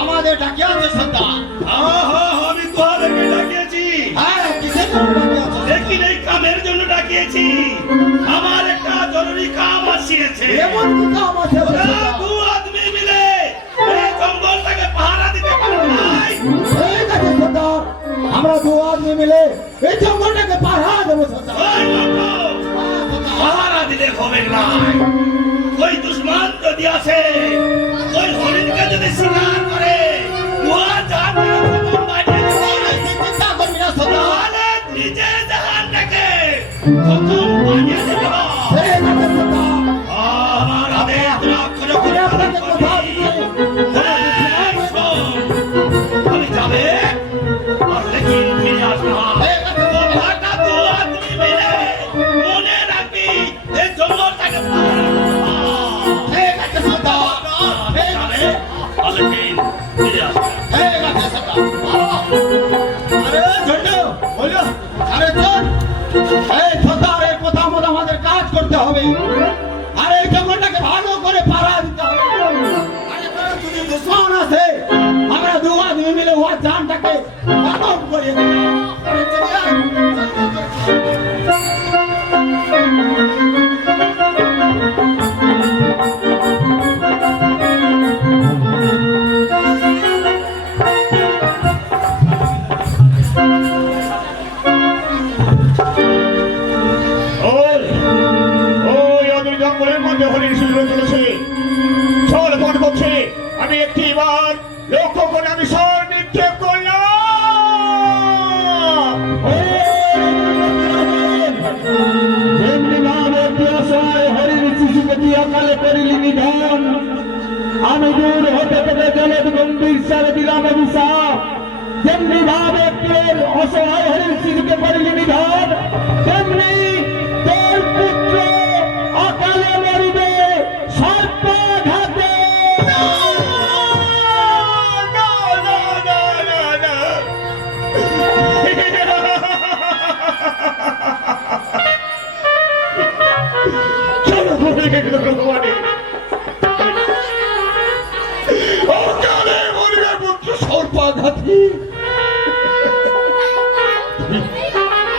আমাদের ডাকিয়াছে সর্দার। আমি তোমাদেরকে ডাকিয়েছি। হ্যাঁ, কিসের জন্য ডাকিয়াছে? দেখি এই কামের জন্য ডাকিয়েছি। আমার একটা জরুরি কাম আসিয়েছে। এমন কি কাম আছে সর্দার? দু আদমি মিলে এই জঙ্গলটাকে পাহারা দিতে পারবে নাই। ঠিক আছে সর্দার, আমরা দু আদমি মিলে এই জঙ্গলটাকে পাহারা দেবো সর্দার। ওই লোক, পাহারা দিলে হবে না। ওই দুশ্মন যদি আসে, ওই হরিণকে যদি শিকার করে, উহা জান থেকে খতম বানিয়ে দেবে। চিন্তা করবি না সর্দার। তাহলে নিজে জাহানটাকে খতম বানিয়ে দেবে। ঠিক আছে সর্দার, আমার আদেশ রক্ষণ আমি আপনাকে কথা দিচ্ছি। আমি যাবে আর লেকিন ফিরে আসবো না। ঠিক আছে সর্দার। কথাটা দু আদমি মিলে মনে রাখবি, এই জঙ্গলটাকে পাহারা দেবো। ঠিক আছে সর্দার, ঠিক আছে। আর লেকিন ফিরে আসবো। ঠিক আছে সর্দার। আরে ঝন্টু, বলো, আরে চল। এই সর্দারের কথা মতো আমাদের কাজ করতে হবে। আর এই জঙ্গলটাকে ভালো করে পাহারা দিতে হবে। আরে কোনো যদি দুশ্মন আছে, আমরা দু আদমি মিলে ওর জানটাকে খতম করে দেব। আরে চলে আয়। ওই অদূর জঙ্গলের মধ্যে হরিণ শিবির চলেছে, ছল মন করছে। আমি একটি বার লক্ষ্য করে আমি সর নিক্ষেপ করলাম। আমি দূর হতে পেতে জলের গম্ভীর সারে দিলাম অভিশাপ। যেমনি ভাবে তোর অসহায় হরিণ শিশুকে করিলি নিধন, তেমনি তোর পুত্র অকালে মরিবে সর্পাঘাতে।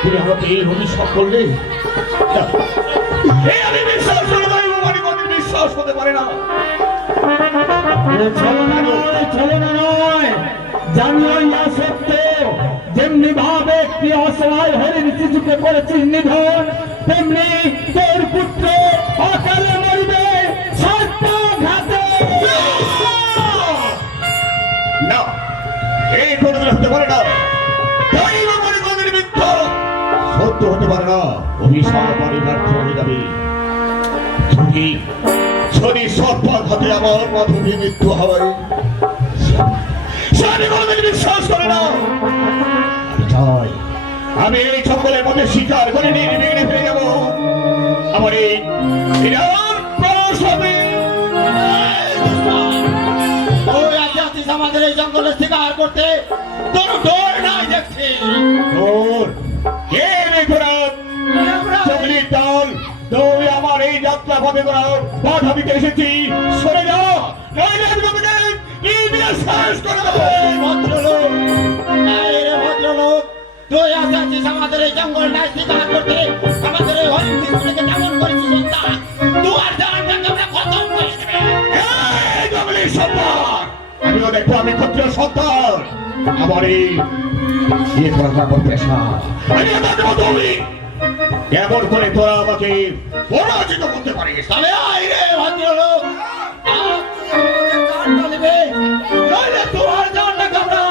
তুমি আমাকে এই অভিশাপ করলে, আমি বিশ্বাস করে বিশ্বাস হতে পারে না। ছলনা নয়, জানিও ইয়া সত্য। যেমনি ভাবে একটি অসহায় হরিণ শিশুকে করেছিস নিধন, তেমনি তোর পুত্র অকালে মরিবে সর্পাঘাতে। না, এই কোনদিন হতে পারে না। সত্য হতে পারে না। অভিশাপ ব্যর্থ হয়ে যাবে। যদি সর্পাঘাতে আমার মাধবী মৃত্যু হয়, সে কোনদিন বিশ্বাস করে না। আমি চাই আমি এই জঙ্গলের মধ্যে শিকার করে নির্বিঘ্নে ফিরে যাব আমার এই প্রাসাদে। ওই আছিস আমাদের এই জঙ্গলে শিকার করতে, তোর ডর নাই দেখছি। তোর কে নেই তোরা? জঙ্গলির দল, তুই আমার এই যাত্রা পথে তোরা বাধা দিতে এসেছি। সরে যা, নইলে আমি তোকে শেষ করে দেবো। এই ভদ্রলোক, এই রে ভদ্রলোক, তুই আছিস আমাদের এই জঙ্গলটায় শিকার করতে, আমাদের এই হরিণ শিশুটাকে যেমন করেছিস সন্তান, তুই জানটাকে আমরা খতম করে দেবে। এই জঙ্গলির সন্তান, আমিও দেখবো আমি ক্ষত্রিয় সন্তান। আমার এই পেশা আমি কেমন করে তোরা আমাকে পরাজিত করতে পারিস? তবে আয় রে ভদ্রলোক, আমাদের জানটা নেবে, নইলে তোমার জানটাকে আমরা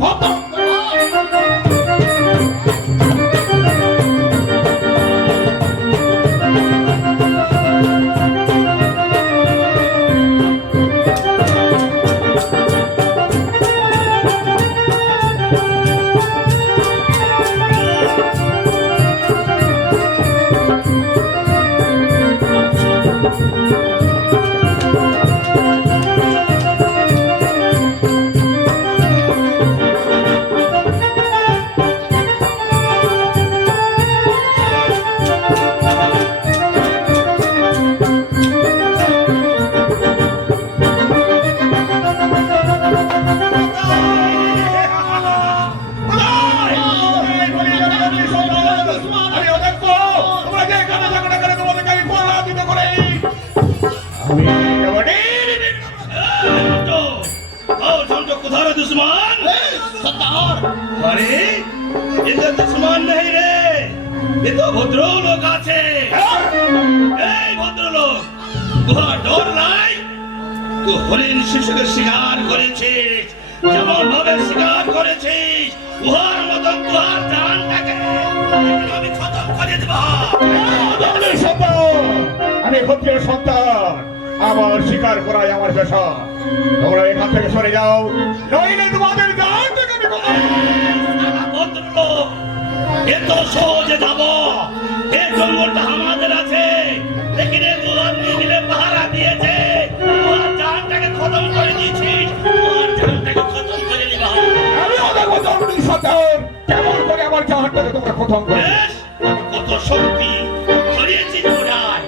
খতম করে দেব। কোথায় রে দুশ্মন? এই সর্দার আরে এদের দুশ্মন নেই রে, এ তো ভদ্রলোক আছে। এই ভদ্রলোক, তোর ডর নাই? তুই হরিণ শিশুকে শিকার করেছিস, যেমন ভাবে শিকার করেছিস উহার মতন তোর জানটাকে আমি খতম করে দেব। আমাদের সন্তান, আমি ক্ষত্রিয় সন্তান, আমার শিকার করাই আমার পেশা। তোমরা এখান থেকে সরে যাও, নইলে তোমাদের জান থেকে আমি কোথায়? ভদ্রলোক, এত সহজে যাব? এই জঙ্গলটা আমাদের আছে, লেকিন এ দু আদমি মিলে পাহারা দিয়েছে, উহার জানটাকে খতম করে দিয়েছিস, উহার জানটাকে খতম করে দিবা। আমি ওদের মতো অমনি সন্তান, কেমন করে আমার জাহানটাকে তোমরা খতম করে? বেশ, কত শক্তি ধরিয়েছিস ওরাই।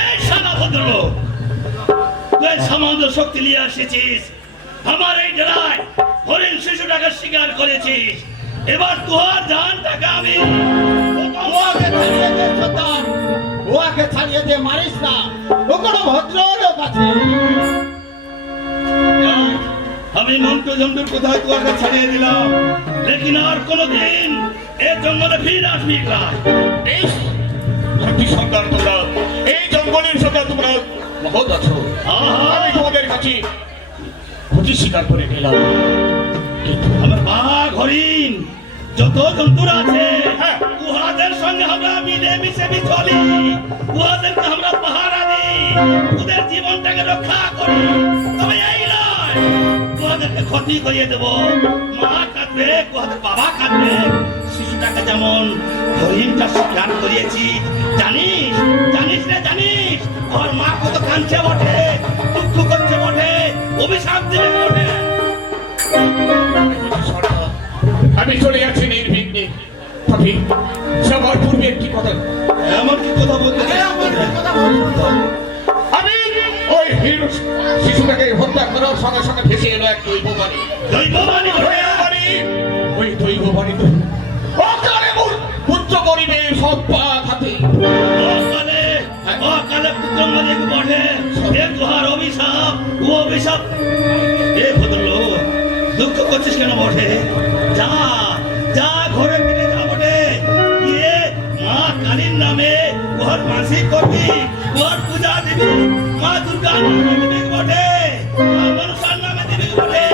এই শালা ভদ্রলোক, তুই সামান্য শক্তি নিয়ে এসেছিস, আমার এই ডেরায় হরিণ শিশুটাকে শিকার করেছিস, এবার তোর জানটাকে আমি ওকে ছাড়িয়ে দে সর্দার, ওকে ছাড়িয়ে দে, মারিস না, ও কোনো ভদ্রলোক আছে। আমি মন্ত্র জন্তুর কোথায় তোকে ছাড়িয়ে দিলাম, লেকিন আর কোনোদিন এ জঙ্গলে ফিরে আসবি না। বেশ, সত্যি সন্তান তোমরা, এই জঙ্গলের সন্তান তোমরা মহৎ আছো। আমি তোমাদের কাছে ক্ষতি স্বীকার করে নিলাম, কিন্তু আমার বাঘ হরিণ যত জন্তুরা আছে, হ্যাঁ। উহাদের সঙ্গে আমরা মিলে মিশে চলি, উহাদেরকে আমরা পাহারা দিই, ওদের জীবনটাকে রক্ষা করি। তবে এই নয় উহাদেরকে ক্ষতি করিয়ে দেব, মা কাঁদবে, উহাদের বাবা কাঁদবে। শিশুটাকে যেমন হরিণটা শিকার করিয়েছি, জানিস জানিস রে জানিস, ওর মা কত কাঁদছে বটে, দুঃখ করছে বটে, অভিশাপ দেবে বটে। সরকার, আমি চলে যাচ্ছি নির্বিঘ্নে। তবে সবার পূর্বে একটি কথা, এমন কি কথা বলতে আরে আমার কথা বলছো? আমি ওই হিরো শিশুটাকে হত্যা করার সঙ্গে সঙ্গে ভেসে এলো এক দৈববাণী। দৈববাণী ঘটে। দৈববাণী, ওই দৈববাণী তো অকালে পুত্র করিবে সৎ পা হাতে। অকালে পুত্র মালিক বটে, এ তোহার অভিশাপ, ও অভিশাপ। এ ভদ্রলোক, দুঃখ করছিস কেন বটে? যা যা ঘরে ফিরে যা বটে, গিয়ে মা কালীর নামে ওর মাসিক করবি, ওর পূজা দিবি, মা দুর্গার নামে দিবি বটে, মা মনসার নামে দিবি বটে,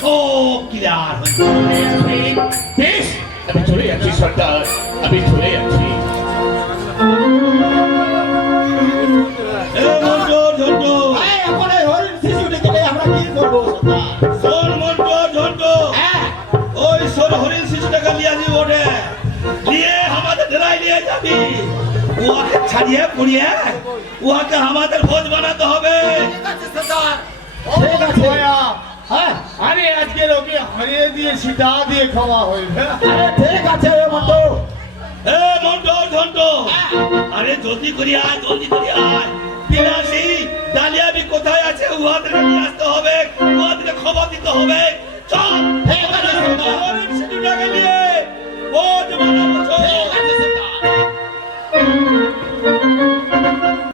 সব ক্লিয়ার হয়ে বেশ, আমি চলে যাচ্ছি সর্দার, আমি চলে যাচ্ছি। এ মন্টুর ঝন্টু, এই এখন এই হরিণ শিশুটিকে নিয়ে আমরা কি করবো সর্দার? শোন মন্টুর ঝন্টু, হ্যাঁ, ওই সর হরিণ শিশুটাকে নিয়ে আসবি ওঠে, নিয়ে আমাদের ডেরায় নিয়ে যাবি, উহাকে ছাড়িয়ে পুড়িয়ে উহাকে আমাদের ভোজ বানাতে হবে। ঠিক আছে সর্দার, ঠিক আছে। হ্যাঁ, আরে আজকের ওকে হারিয়ে দিয়ে সিটা দিয়ে খাওয়া হইবে। আরে ঠিক আছে মন্টু। এ মন্টুর ঝন্টু, আরে জলদি করি আয়, জলদি করি আয়। বিলাসী ডালিয়াবি কোথায় আছে, উহাদেরকে নিয়ে আসতে হবে, উহাদেরকে খবর দিতে হবে।